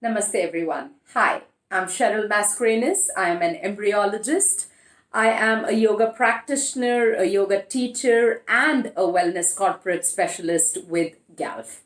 Namaste everyone. Hi, I'm Cheryl Mascarenhas. I am an embryologist. I am a yoga practitioner, a yoga teacher, and a wellness corporate specialist with GALF.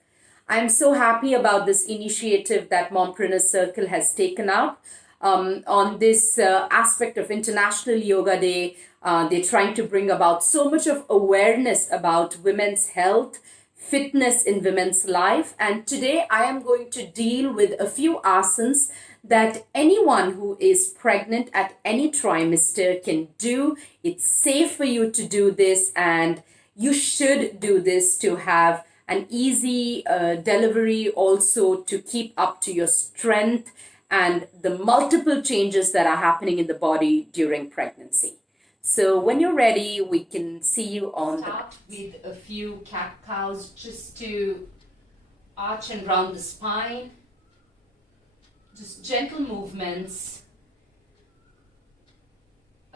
I'm so happy about this initiative that Mompreneur Circle has taken up on this aspect of International Yoga Day. They're trying to bring about so much of awareness about women's health, fitness in women's life. And today I am going to deal with a few asanas that anyone who is pregnant at any trimester can do. It's safe for you to do this, and you should do this to have an easy delivery, also to keep up to your strength and the multiple changes that are happening in the body during pregnancy. So when you're ready, we can see you on start with a few cat-cows just to arch and round the spine. Just gentle movements.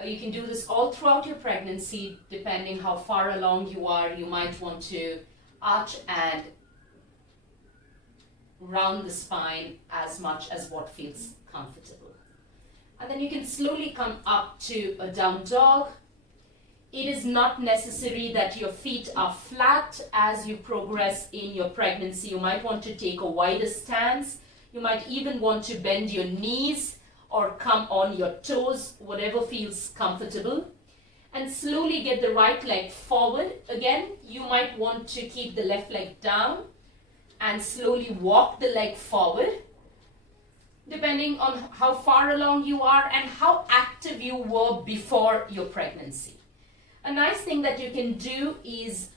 You can do this all throughout your pregnancy, depending how far along you are. You might want to arch and round the spine as much as what feels comfortable. And then you can slowly come up to a down dog. It is not necessary that your feet are flat as you progress in your pregnancy. You might want to take a wider stance. You might even want to bend your knees or come on your toes, whatever feels comfortable. And slowly get the right leg forward. Again, you might want to keep the left leg down and slowly walk the leg forward, depending on how far along you are and how active you were before your pregnancy. A nice thing that you can do is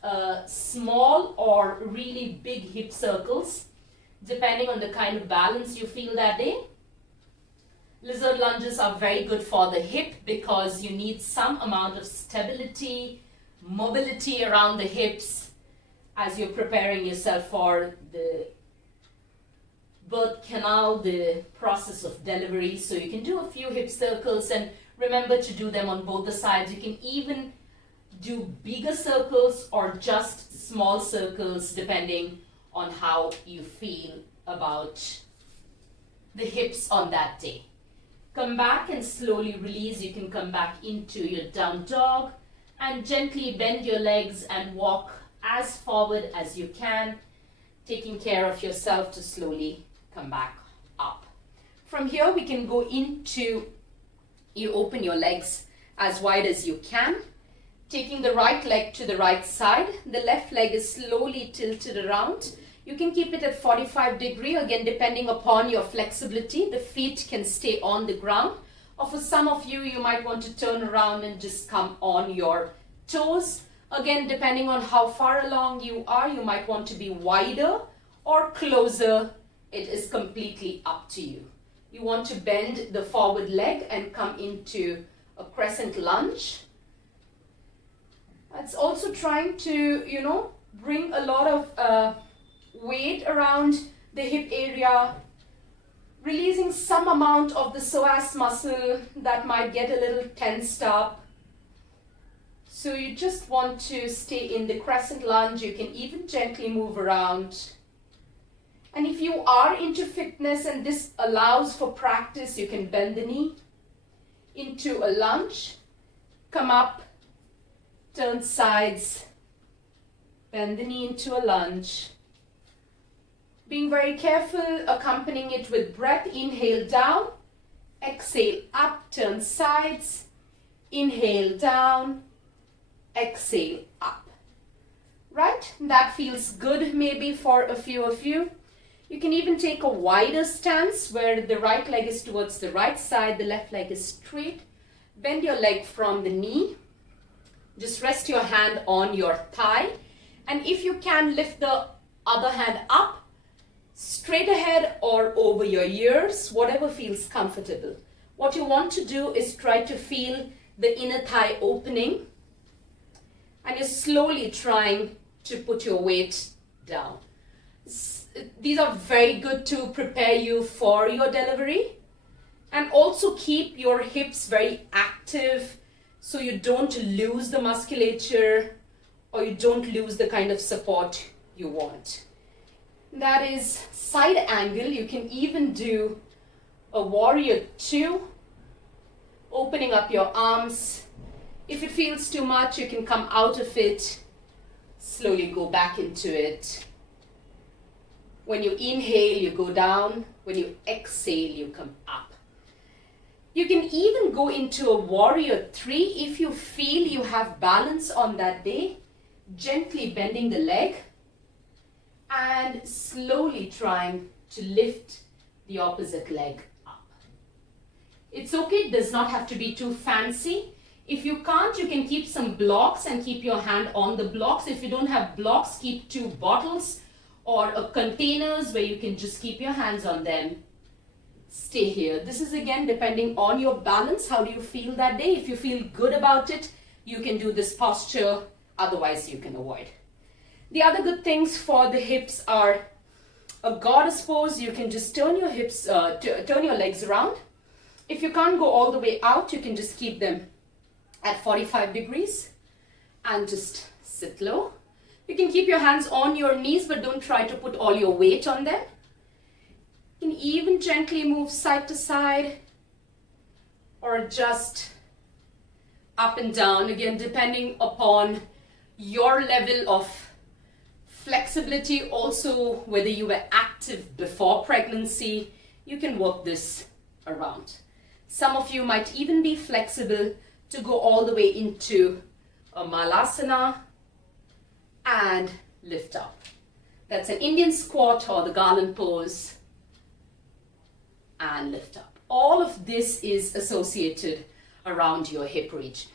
small or really big hip circles, depending on the kind of balance you feel that day. Lizard lunges are very good for the hip because you need some amount of stability, mobility around the hips as you're preparing yourself for the birth canal, the process of delivery. So you can do a few hip circles, and remember to do them on both the sides. You can even do bigger circles or just small circles depending on how you feel about the hips on that day. Come back and slowly release. You can come back into your down dog and gently bend your legs and walk as forward as you can, taking care of yourself to slowly come back up. From here we can go into, you open your legs as wide as you can, taking the right leg to the right side. The left leg is slowly tilted around. You can keep it at 45 degrees, again depending upon your flexibility. The feet can stay on the ground, or for some of you, you might want to turn around and just come on your toes. Again, depending on how far along you are, you might want to be wider or closer. It is completely up to you. You want to bend the forward leg and come into a crescent lunge. It's also trying to, bring a lot of weight around the hip area, releasing some amount of the psoas muscle that might get a little tensed up. So you just want to stay in the crescent lunge. You can even gently move around. And if you are into fitness and this allows for practice, you can bend the knee into a lunge, come up, turn sides, bend the knee into a lunge. Being very careful, accompanying it with breath. Inhale down, exhale up, turn sides, inhale down, exhale up. Right? That feels good maybe for a few of you. You can even take a wider stance where the right leg is towards the right side, the left leg is straight. Bend your leg from the knee. Just rest your hand on your thigh. And if you can, lift the other hand up, straight ahead or over your ears, whatever feels comfortable. What you want to do is try to feel the inner thigh opening. And you're slowly trying to put your weight down. These are very good to prepare you for your delivery and also keep your hips very active so you don't lose the musculature or you don't lose the kind of support you want. That is side angle. You can even do a warrior 2, opening up your arms. If it feels too much, you can come out of it, slowly go back into it. When you inhale, you go down. When you exhale, you come up. You can even go into a warrior 3 if you feel you have balance on that day, gently bending the leg and slowly trying to lift the opposite leg up. It's okay, it does not have to be too fancy. If you can't, you can keep some blocks and keep your hand on the blocks. If you don't have blocks, keep 2 bottles or containers where you can just keep your hands on them. Stay here. This is again depending on your balance. How do you feel that day? If you feel good about it, you can do this posture. Otherwise, you can avoid. The other good things for the hips are a goddess pose. You can just turn your hips, turn your legs around. If you can't go all the way out, you can just keep them at 45 degrees and just sit low. You can keep your hands on your knees, but don't try to put all your weight on them. You can even gently move side to side or just up and down, again depending upon your level of flexibility. Also, whether you were active before pregnancy, you can work this around. Some of you might even be flexible to go all the way into a malasana and lift up. That's an Indian squat or the garland pose, and lift up. All of this is associated around your hip region.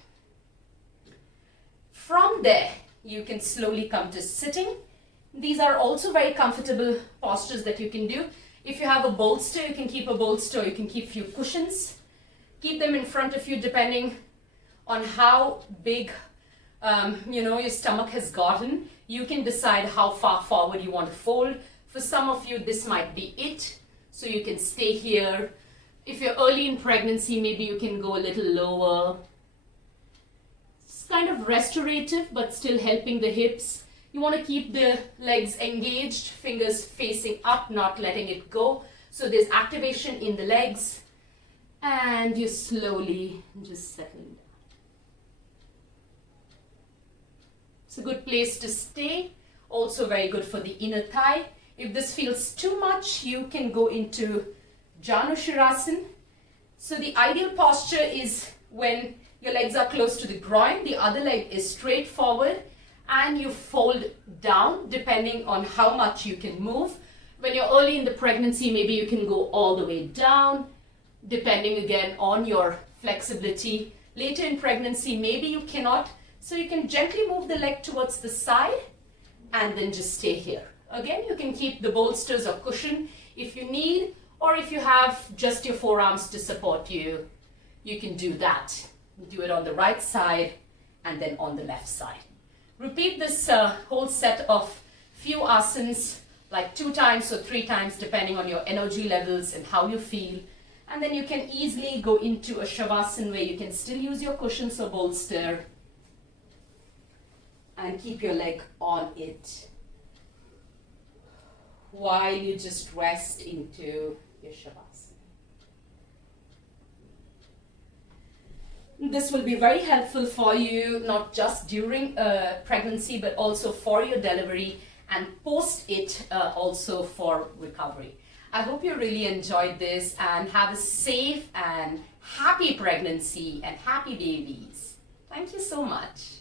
From there, you can slowly come to sitting. These are also very comfortable postures that you can do. If you have a bolster, you can keep a bolster, or you can keep a few cushions. Keep them in front of you depending on how big your stomach has gotten. You can decide how far forward you want to fold. For some of you, this might be it. So you can stay here. If you're early in pregnancy, maybe you can go a little lower. It's kind of restorative, but still helping the hips. You want to keep the legs engaged, fingers facing up, not letting it go. So there's activation in the legs. And you slowly just settling down. It's a good place to stay. Also very good for the inner thigh. If this feels too much, you can go into Janushirasana. So the ideal posture is when your legs are close to the groin, the other leg is straight forward, and you fold down depending on how much you can move. When you're early in the pregnancy, maybe you can go all the way down, depending again on your flexibility. Later in pregnancy, maybe you cannot, so you can gently move the leg towards the side and then just stay here. Again, you can keep the bolsters or cushion if you need, or if you have just your forearms to support you, you can do that. Do it on the right side and then on the left side. Repeat this whole set of few asanas like 2 times or 3 times depending on your energy levels and how you feel. And then you can easily go into a shavasana where you can still use your cushions or bolster and keep your leg on it while you just rest into your shavasana. This will be very helpful for you, not just during pregnancy, but also for your delivery and post it also for recovery. I hope you really enjoyed this and have a safe and happy pregnancy and happy babies. Thank you so much.